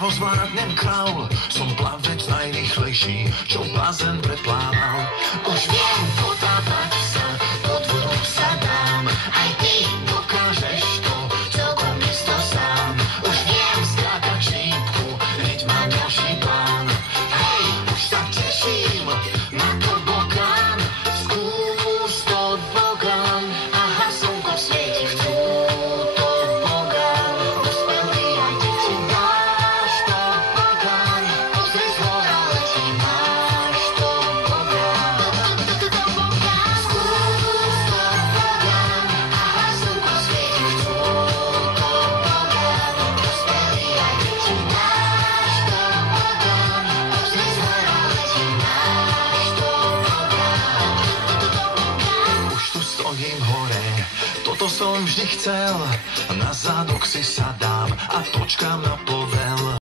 ho zvládnem, král. Som plavec najrýchlejší, čo blázen preplával. Už viem potápať sa, pod vodu sa dám. Aj ty dokážeš to, celkom isto sám. Už viem skákať šípku, hneď mám ďalší plán. Hej, už sa teším na tobogán. Skús tobogán, aha, slnko svieti, chcú tobogán. Dospelí aj deti, náš tobogán. Pozri, zhora letí náš tobogán. Tobogán, skús tobogán, aha, slnko svieti, chcú tobogán. Dospelí aj deti, náš tobogán. Pozri, zhora letí náš tobogán. Už tu stojím hore, toto som vždy chcel. Na zadok si sadám a počkám na povel.